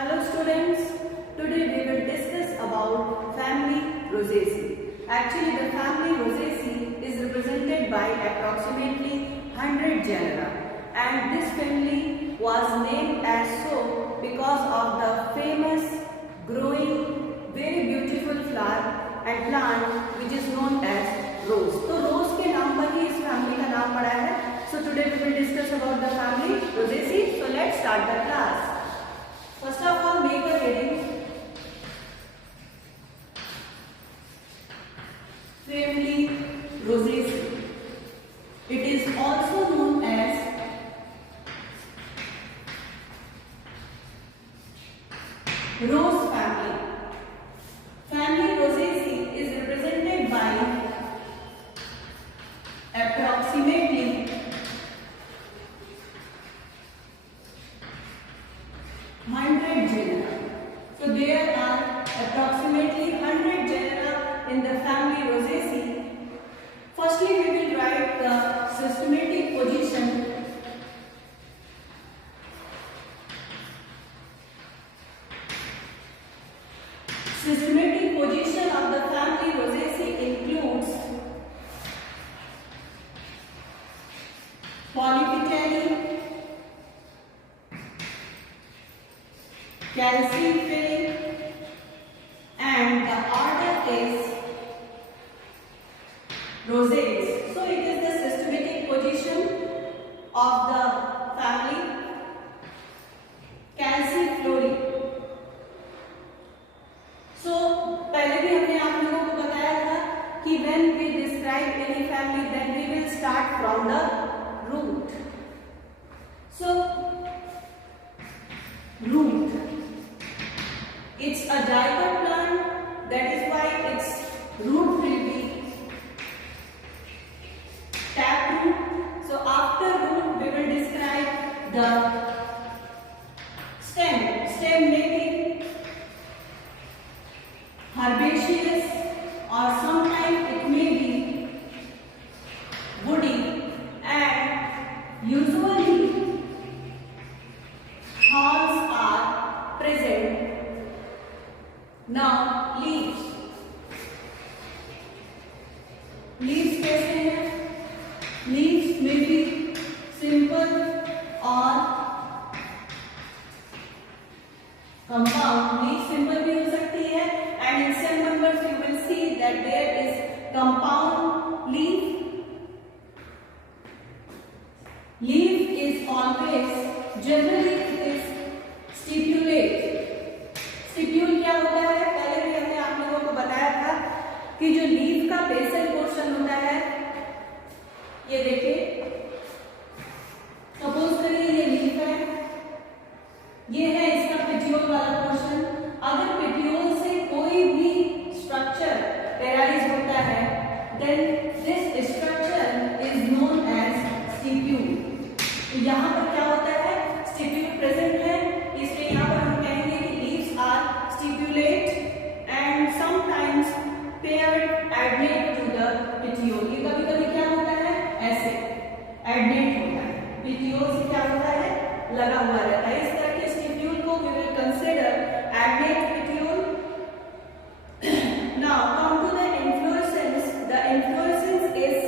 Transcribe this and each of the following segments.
Hello students, today we will discuss about family Rosaceae. Actually the family Rosaceae is represented by approximately 100 genera and this family was named as so because of the famous growing very beautiful flower and plant which is known as rose. तो rose के नाम पर ही इस family का नाम पड़ा है. So today we will discuss about the family Rosaceae. So let's start the class. First of all, make a heading. Family Rosaceae. It is also known as rose family. Family Rosaceae is represented by approximately 100 genera. So there are approximately 100 genera in the family Rosaceae. Firstly, we will write the systematic position. Systematic position of the family Rosaceae includes Polypetalum, Calciferum, and the order is Rosaceae. So it is the systematic position of the family Calciflorae. So पहले भी हमने आप लोगों को बताया था कि when we describe any family then we will start from the root. So root, it's a diploid plant, that is why its root will be taproot. So after root we will describe the stem. Stem may be herbaceous or sometimes it may be woody and usually thorns are present. Now leaves. Leaves कैसे हैं? Leaves may be simple or compound. Leaves simple भी हो सकती है and in some members you will see that there is compound leaf. Leaf is always generally it is stipulate. Stipule क्या होता है? पहले भी हमने आप लोगों को बताया था कि जो लीफ का बेसल पोर्शन होता है, ये देखिए, सपोज करिए ये लीफ है, ये है इसका पेटियोल वाला पोर्शन. अगर पेटियोल से कोई भी स्ट्रक्चर पेराइज होता है then this structure is known as stipule. तो यहाँ पर क्या होता है? स्टिप्यूल प्रेजेंट है, इसलिए यहाँ पर हम कहेंगे कि leaves are stipulate and sometimes paired adnate to the petiole. ये कभी कभी क्या होता है? ऐसे एडनेट होता है, पेटियोल से क्या होता है? लगा हुआ रहता है. इस तरह के स्टिप्यूल को we will consider adnate petiole. Now come to the inflorescence. The inflorescence is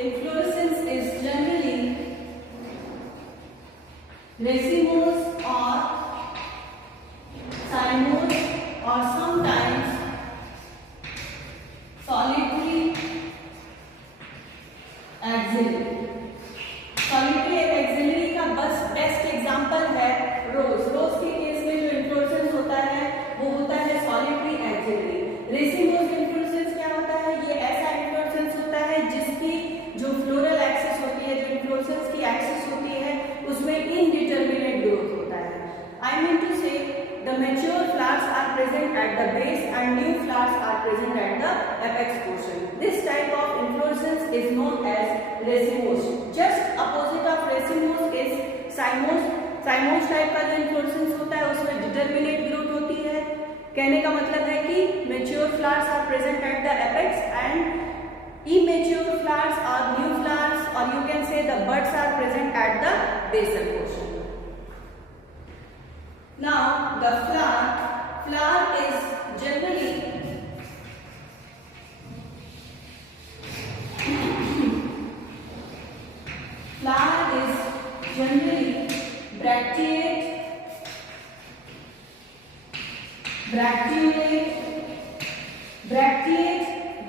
inflorescence is generally racemose or cymose or sometimes solitary axillary. solitary axillary का बस बेस्ट एग्जांपल है रोज. रोज के केस में जो इन्फ्लोरेसेंस होता है वो होता है solitary axillary. रेसिमोस इन्फ्लोरेसेंस क्या होता है? ये ऐसा इन्फ्लोरेसेंस होता है जिसकी जो फ्लोरल एक्सिस होती है, जो इन्फ्लोरेसेंस की एक्सिस होती है, उसमें इनडिटरमिनेट ग्रोथ होता है. आई मीन टू से the mature flowers are present at the base and new flowers are present at the apex portion. This type of inflorescence is known as racemose. Just opposite of racemose is cymose. साइमोस type का जो inflorescence होता है उसमें determinate growth होती है। कहने का मतलब है कि mature flowers are present at the apex and immature flowers are new flowers, or you can say the buds are present at the basal portion. Now the flower is generally bracteate,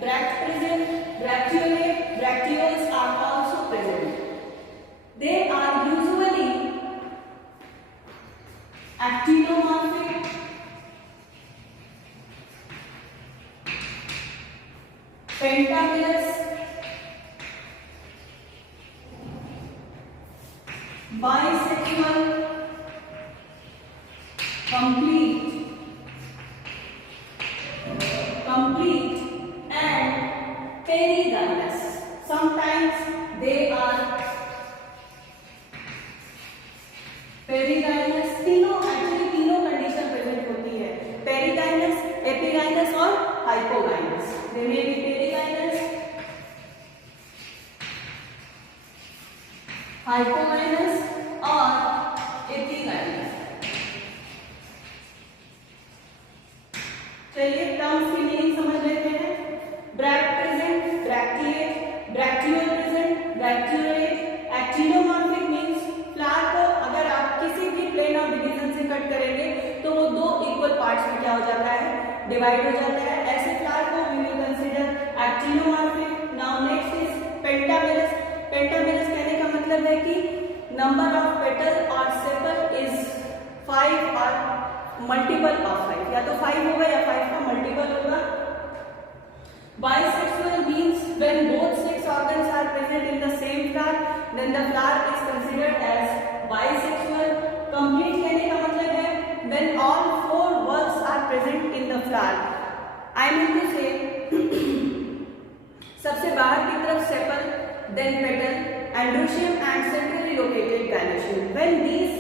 bract present, bracteolate, bracteoles are also present. They are usually actinomorphic, pentamerous, bisexual, complete and perigynous. Sometimes they are perigynous. तीनों condition present होती है, perigynous, epigynous और hypogynous. They may be perigynous, hypogynous और epigynous. चलिए terms की meaning समझ लेते हैं। Bract present, bracteate, bracteole present, bracteolate, actinomorphic means flower को अगर आप किसी भी प्लेन ऑफ डिवीजन से कट करेंगे तो वो दो इक्वल पार्ट्स में क्या हो जाता है, डिवाइड हो जाता है। ऐसे फ्लावर को we will consider actinomorphic. Now next is pentamerous. Pentamerous कहने का मतलब है कि नंबर ऑफ पेटल और सेपल इज 5 और मल्टीपल ऑफ 5, या तो 5 होगा या 5 का मल्टीपल होगा। Bisexual means when both sex organs are present in the same flower, then the flower is considered as bisexual. Complete कहने का मतलब है when all 4 valves are present in the flower. I mean to say सबसे बाहर की तरफ sepal, then petal, androecium and centrally located gynoecium. When these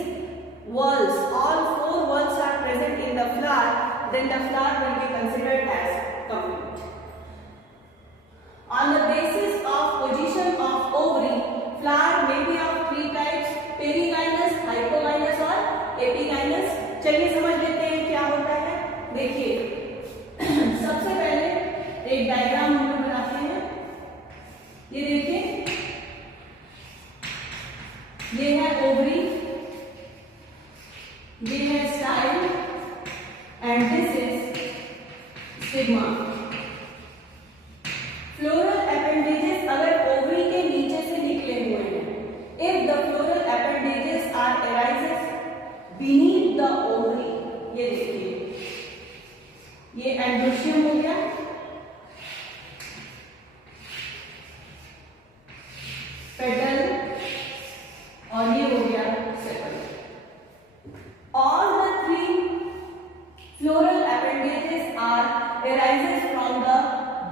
valves, all 4 valves are present in the flower, then the flower will be considered as complete. On the basis of position of ovary, flower may be of 3 types: perigynous, hypogynous और epigynous. चलिए समझ लेते हैं क्या होता है। देखिए सबसे पहले एक डायग्राम हम लोग बनाते हैं। ये देखिए, ये है ओवरी, ये है style and this is stigma. Floral appendages अगर ओवरी के नीचे से निकले हुए हैं, if the floral appendages are arises beneath the ovary, ये देखिए ये एंड्रोशियम हो गया, पेटल और ये हो गया sepal. All the 3 floral appendages are arises from the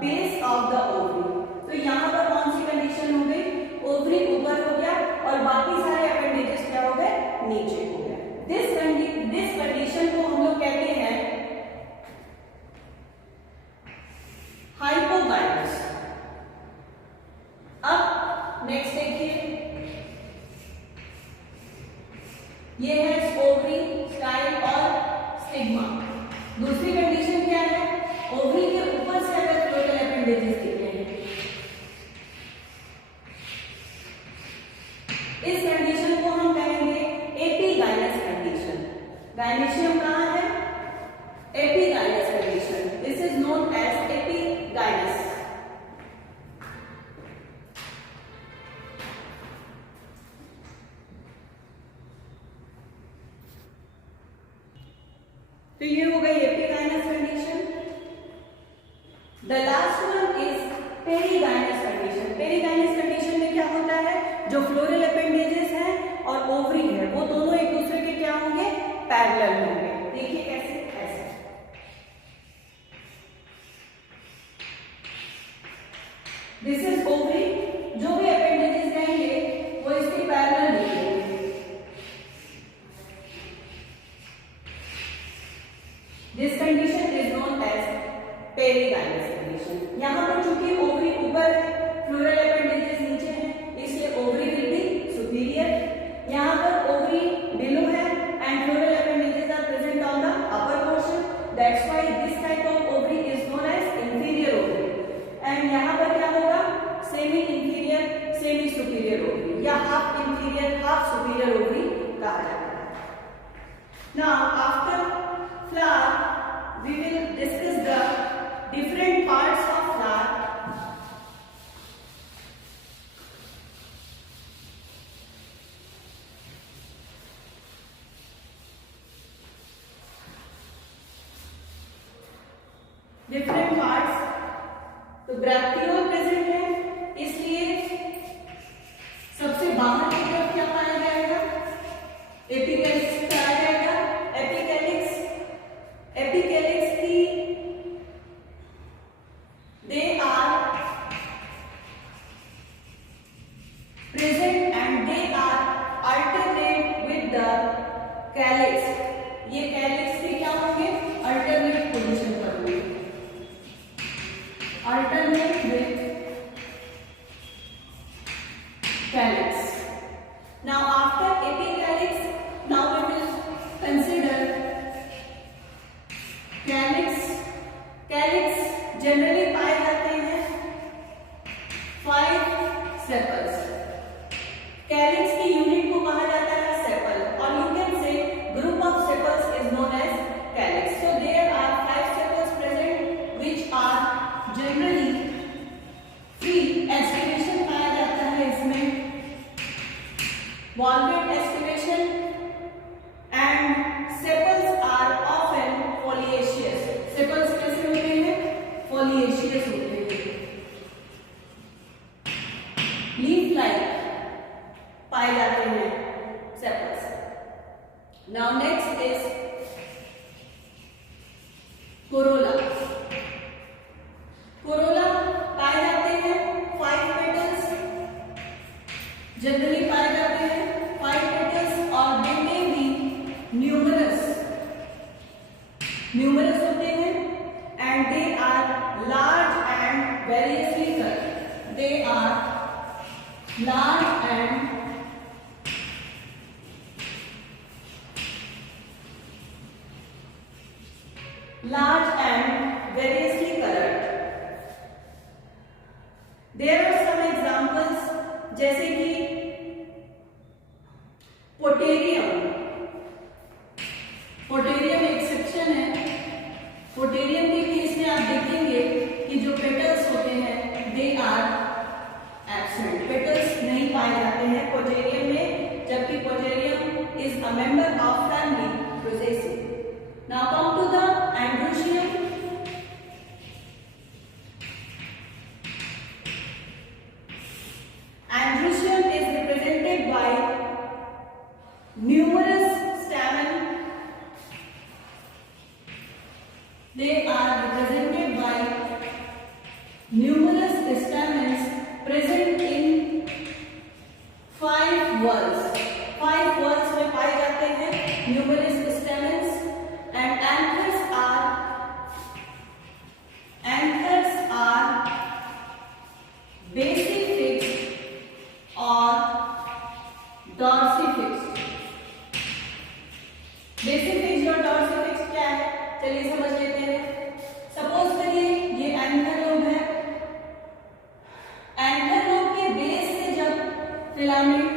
base of the ovary. तो यहाँ पर कौन सी कंडीशन हो गई, ओवरी ऊपर हो गया और बाकी सारे अपेंडेजेस क्या हो गए, नीचे हो गए। दिस कंडीशन को हम लोग कहते हैं हाइपोगाइनस। अब नेक्स्ट देखिए, ये है ओवरी, स्टाइल और स्टिग्मा। दूसरी कंडीशन क्या है, ओवरी के ऊपर से अगर फ्लोरल अपेंडेजेस दिख रहे हैं, इस कंडीशन को हम कहेंगे एपीगाइनस कंडीशन। गायनेशियम कहाँ है, epigynous condition, this is known as epigynous. तो ये हो गई epigynous condition. The last one is perigynous condition. Perigynous condition में क्या होता है, जो फ्लोरल अपेंडेजेस हैं और ओवरी है वो दोनों एक दूसरे के क्या होंगे, parallel Now after flower we will discuss the different parts of flower. Different parts, तो ब्रैक्टियोल प्रेजेंट है, इसलिए सबसे बाहर की तरफ क्या पाया जाएगा? एपिकैलिक्स पाया जाएगा। एपिकैलिक्स की they are present and they are alternate with the calyx. ये कैलिक्स के क्या होंगे? अल्टरनेट पोजीशन पर होंगे। Alternate with calyx. Now after apicalyx, now we will consider calyx. Calyx generally पाए जाते हैं 5 sepals. Calyx की यूनिट को कहा जाता है सेपल, और you can say group of sepals is known as calyx. So there are 5 sepals present which are generally free aestivation पाया जाता है इसमें, valvate aestivation, and sepals are often foliaceous. Sepals कैसे होते हैं? फोलिएशियस होते हैं, लीफ लाइक पाए जाते हैं sepals. Now next is Corolla. Corolla पाए जाते हैं 5 पेटल्स, जनरली पाए जाते हैं 5 पेटल्स, और दे में भी न्यूमरस होते हैं, and they are large and variously coloured. They are large and variously colored. There are some examples जैसे कि पोटेरियम। पोटेरियम एक्सेप्शन है। पोटेरियम के केस में आप देखेंगे कि जो पेटल्स होते हैं दे आर एब्सेंट, पेटल्स नहीं पाए जाते हैं पोटेरियम में, जबकि Poterium is a member of family Rosaceae. Now come to the androecium. Androecium is represented by numerous stamen. They are represented by numerous stamens present in 5 whorls. 5 whorls में पाए जाते हैं numerous stamens, and anthers are basifixed और dorsifixed। बेसिफिक्स्ड और डॉर्सिफिक्स्ड क्या है? चलिए समझ लेते हैं। सपोज करिए ये एंथर लोब है। एंथर लोब के बेस से जब फिलामेंट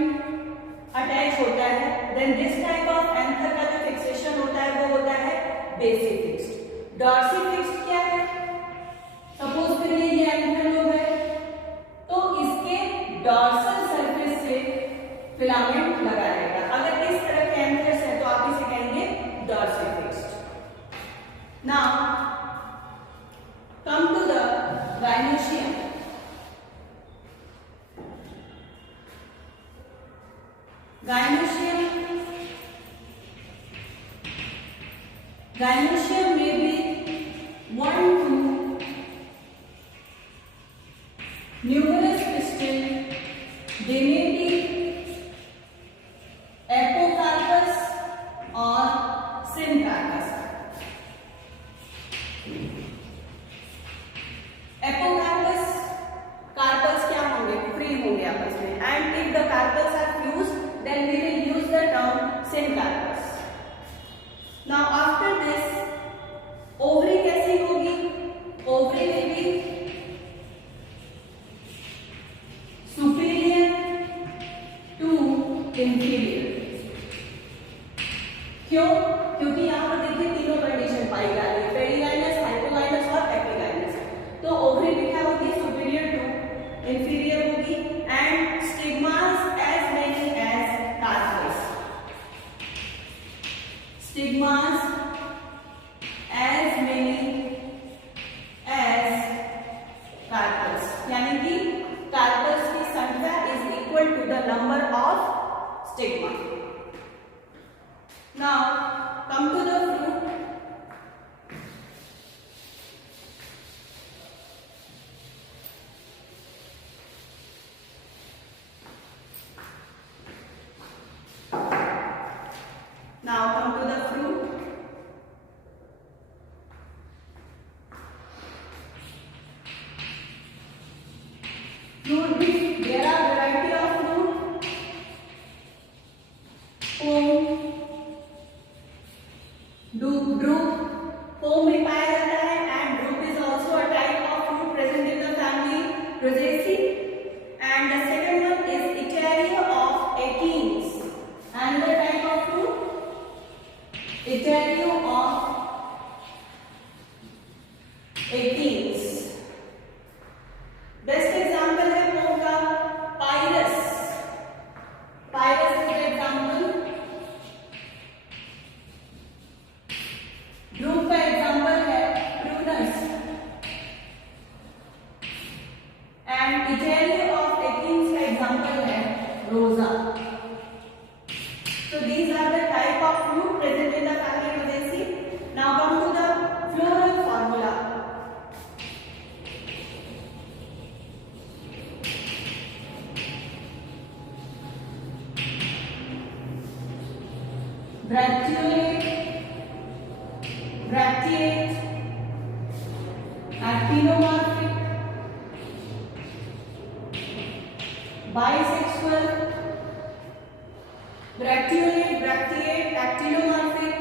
अटैच होता है, then this type of anther का जो फिक्सेशन होता है वो होता है बेसिफिक्स्ड। डॉर्सिफिक्स्ड क्या है? सपोज करिए ये एंथर लोब है, तो इसके डॉर्सल सरफेस से फिलामेंट लगा रहेगा। अगर इस तरह के एंथर्स है तो आप इसे कहेंगे dorsifixed. Now come to the gynoecium. Gynoecium में भी 1 to numerous pistil. They may be apocarpus or syncarpus. Apocarpus, carpus क्या होंगे? फ्री होंगे आपस में, and if the carpus are fused, then we will use the term syncarpus. Now after this, ovary कैसी होगी? Ovary में भी superior to inferior। क्यों? पेरिलाइनस, हाइपोलाइनस और एपिलाइनस। तो ओवरी भी क्या होगी, सुपीरियर टू इंफीरियर होगी। And stigmas as many as carpels, stigmas as many as carpels, यानी कि कार्पस की संख्या is equal to the number of stigma. Now come to the fruit. Now come to the fruit. Fruit भी, there are variety of fruit. Pome, drupe, pome में पाया जाता है and drupe is also a type of fruit present in the family Rosaceae. And the second one is Etaria of Achenes, another type of fruit, Etaria of Achenes. Best example है pome का Pyrus. Pyrus is the example. drupe का example है Prunus and Etaria of Achenes का example है Rosa. So these are the type of fruit present in the family Rosaceae. Now come to the floral formula. Bracteolate, bracteate, actinomorphic, bisexual, bracteolate, bracteate, actinomorphic,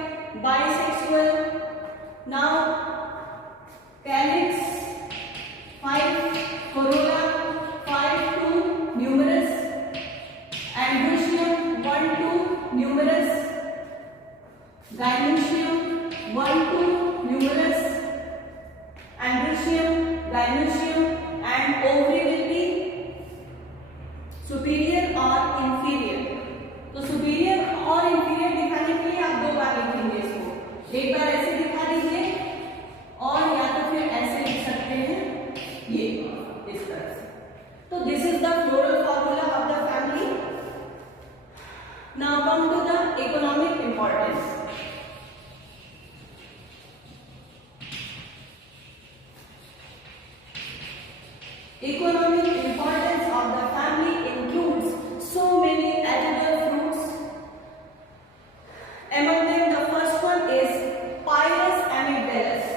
bisexual. Now calyx 5, corolla 5 to numerous, androecium 1 to numerous, gynoecium 1 to numerous, androecium, gynoecium, and ovary will be superior or inferior. तो superior और inferior दिखाने के लिए आप दो बार लिखेंगे इसको, एक बार ऐसे दिखा दीजिए और या तो फिर ऐसे लिख सकते हैं, ये इस तरह से। तो this is the floral formula of the family. Now come to the economic importance. Economic importance of the family includes so many edible fruits. Among them, the first one is Pyrus amygdalus.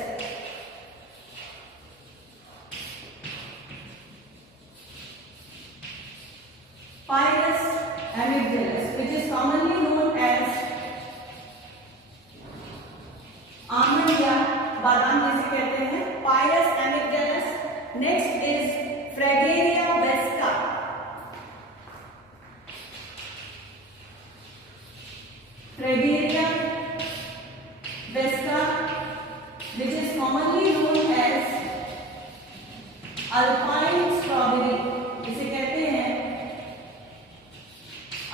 Pyrus amygdalus, which is commonly known as almond या बादाम जिसे कहते हैं, Pyrus amygdalus. Next is Fragaria vesca. Fragaria vesca, which is commonly known as alpine strawberry. इसे कहते हैं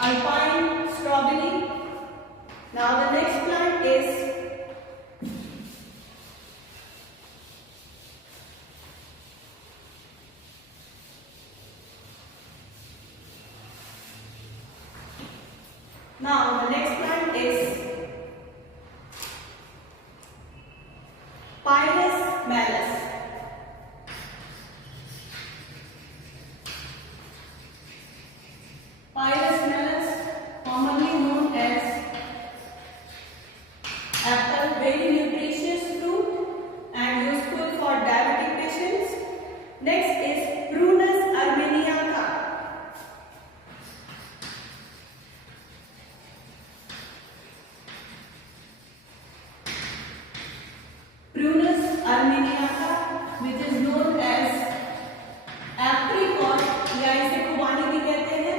alpine strawberry. Now the next plant is Pyrus malus. Pyrus malus, commonly known as apple, very nutritious fruit and useful for diabetic patients. Next is Prunus armeniaca. Prunus armeniaca, which is known as apricot या इसे खुबानी भी कहते हैं.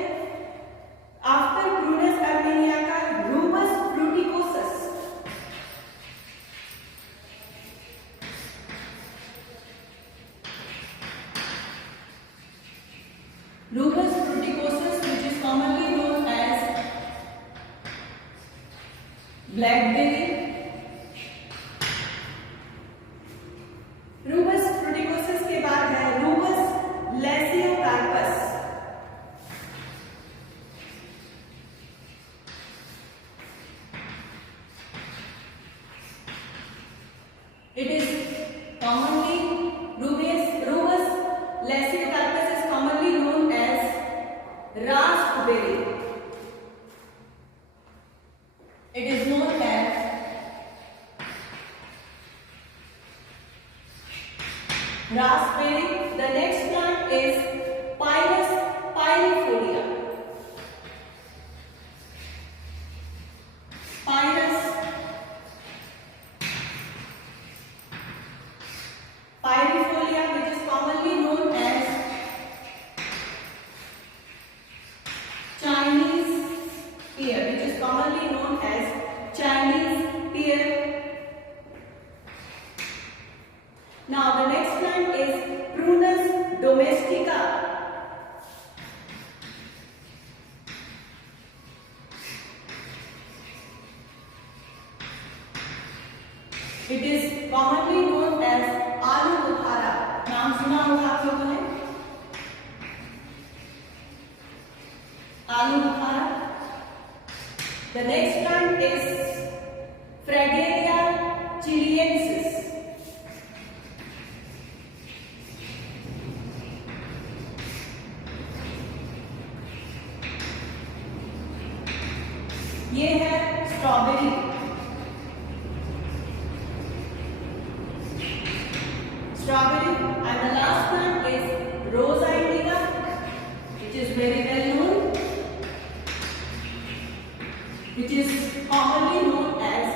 After Prunus armeniaca, Rubus fruticosus. Blackberry, Rubus fruticosus के बाद है रूबस लैसियोकार्पस। It is commonly Rubus laciocarpus is commonly known as raspberry. It is known as raspberry. The next plant is Pyrus pyrifolia. Pyrus pyrifolia, which is commonly known as Chinese pear, which is commonly known as Chinese pear. Now the next plant is Prunus domestica. It is commonly known as आलू बुखारा। नाम सुना होगा आप लोगों ने, आलू बुखारा। The next plant is Fragaria chilensis. ये है strawberry. Strawberry, and the last plant is Rosa indica, which is very well known, which is commonly known as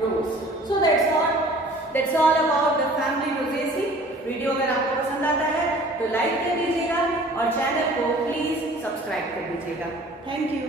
rose. So that's all about the family Rosaceae. Video अगर आपको पसंद आता है तो like कर दीजिएगा और चैनल को प्लीज सब्सक्राइब कर दीजिएगा। Thank you.